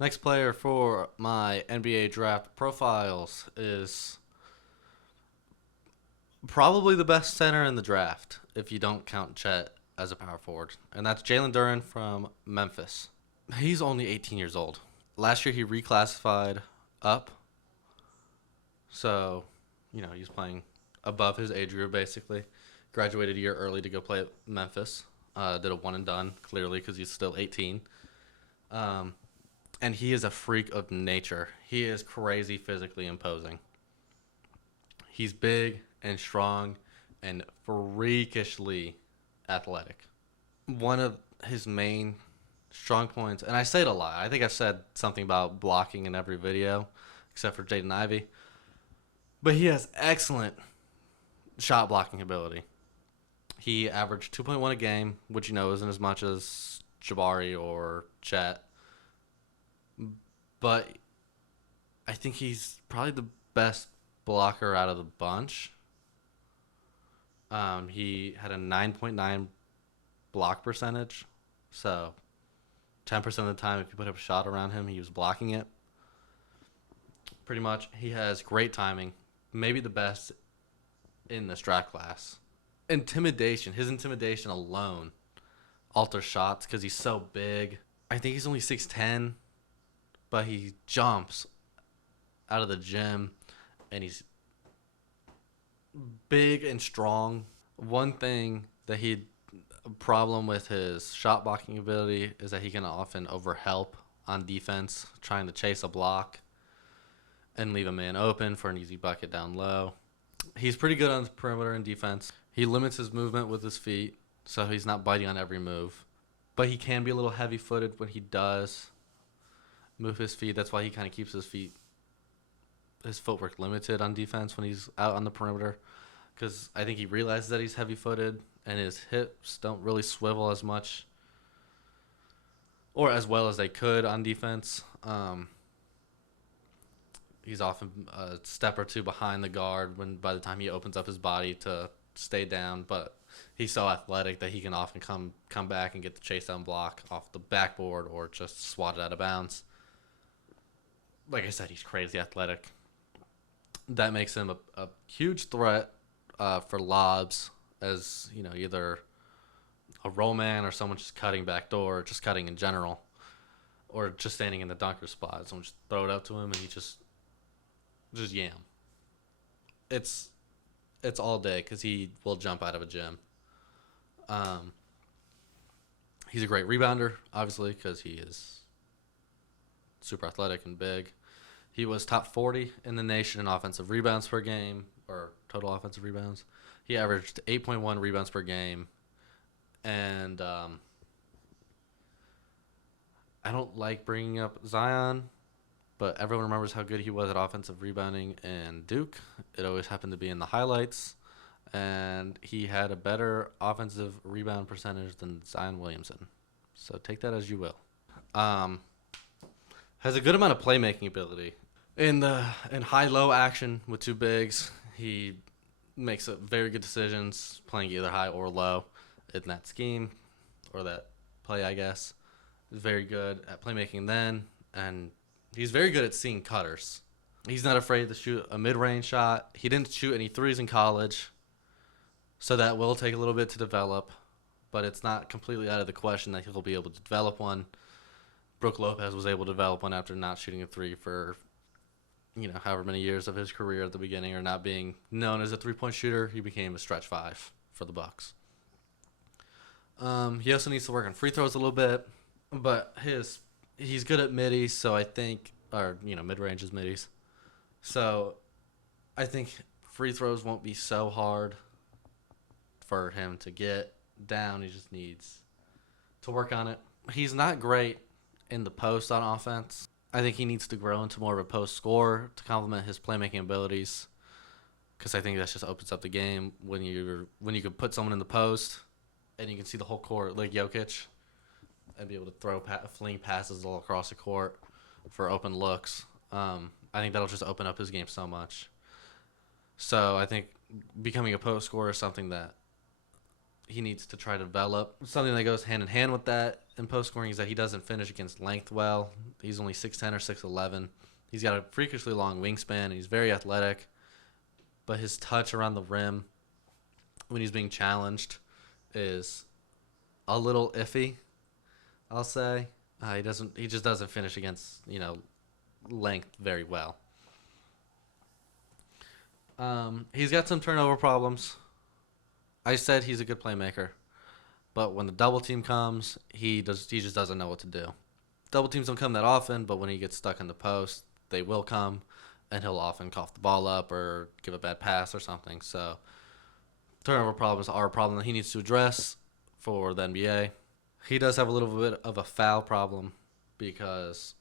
Next player for my NBA draft profiles is probably the best center in the draft, if you don't count Chet as a power forward, and that's Jalen Duren from Memphis. He's only 18 years old. Last year he reclassified up, so he's playing above his age group basically. Graduated a year early to go play at Memphis. Did a one and done clearly because he's still 18. And he is a freak of nature. He is crazy physically imposing. He's big and strong and freakishly athletic. One of his main strong points, and I say it a lot. I think I've said something about blocking in every video, except for Jaden Ivey. But he has excellent shot blocking ability. He averaged 2.1 a game, which isn't as much as Jabari or Chet. But I think he's probably the best blocker out of the bunch. He had a 9.9 block percentage. So 10% of the time, if you put up a shot around him, he was blocking it. Pretty much. He has great timing. Maybe the best in this draft class. His intimidation alone alters shots because he's so big. I think he's only 6'10", but he jumps out of the gym, and he's big and strong. One thing that a problem with his shot blocking ability is that he can often overhelp on defense, trying to chase a block and leave a man open for an easy bucket down low. He's pretty good on the perimeter and defense. He limits his movement with his feet, so he's not biting on every move. But he can be a little heavy-footed when he does move his feet. That's why he kind of keeps his footwork limited on defense when he's out on the perimeter, because I think he realizes that he's heavy-footed and his hips don't really swivel as much or as well as they could on defense. He's often a step or two behind the guard by the time he opens up his body to stay down, but he's so athletic that he can often come back and get the chase down block off the backboard or just swat it out of bounds. Like I said, he's crazy athletic. That makes him a huge threat for lobs, as either a roll man or someone just cutting backdoor, or just cutting in general, or just standing in the dunker spot. Someone just throw it up to him and he just yam. It's all day because he will jump out of a gym. He's a great rebounder, obviously, because he is super athletic and big. He was top 40 in the nation in offensive rebounds per game, or total offensive rebounds. He averaged 8.1 rebounds per game. And I don't like bringing up Zion, but everyone remembers how good he was at offensive rebounding in Duke. It always happened to be in the highlights. And he had a better offensive rebound percentage than Zion Williamson. So take that as you will. Has a good amount of playmaking ability. In high-low action with two bigs, he makes very good decisions playing either high or low in that scheme or that play, I guess. He's very good at playmaking then, and he's very good at seeing cutters. He's not afraid to shoot a mid-range shot. He didn't shoot any threes in college, so that will take a little bit to develop, but it's not completely out of the question that he'll be able to develop one. Brook Lopez was able to develop one after not shooting a three for however many years of his career at the beginning, or not being known as a three-point shooter. He became a stretch five for the Bucks. He also needs to work on free throws a little bit, but he's good at middies, so I think, or mid-range is middies. So I think free throws won't be so hard for him to get down. He just needs to work on it. He's not great in the post on offense. I think he needs to grow into more of a post scorer to complement his playmaking abilities, because I think that just opens up the game when you can put someone in the post and you can see the whole court like Jokic and be able to fling passes all across the court for open looks. I think that'll just open up his game so much. So I think becoming a post scorer is something that he needs to try to develop. Something that goes hand in hand with that in post scoring is that he doesn't finish against length well. He's only 6'10 or 6'11. He's got a freakishly long wingspan, and he's very athletic, but his touch around the rim when he's being challenged is a little iffy, I'll say. He just doesn't finish against, length very well. He's got some turnover problems. I said he's a good playmaker, but when the double team comes, he just doesn't know what to do. Double teams don't come that often, but when he gets stuck in the post, they will come, and he'll often cough the ball up or give a bad pass or something. So turnover problems are a problem that he needs to address for the NBA. He does have a little bit of a foul problem because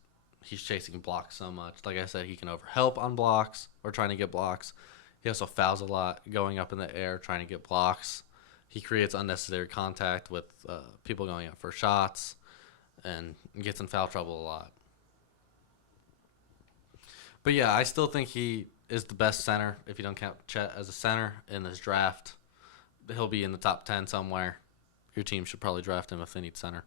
he's chasing blocks so much. Like I said, he can overhelp on blocks or trying to get blocks. He also fouls a lot going up in the air trying to get blocks. He creates unnecessary contact with people going up for shots and gets in foul trouble a lot. But yeah, I still think he is the best center if you don't count Chet as a center in this draft. He'll be in the top 10 somewhere. Your team should probably draft him if they need center.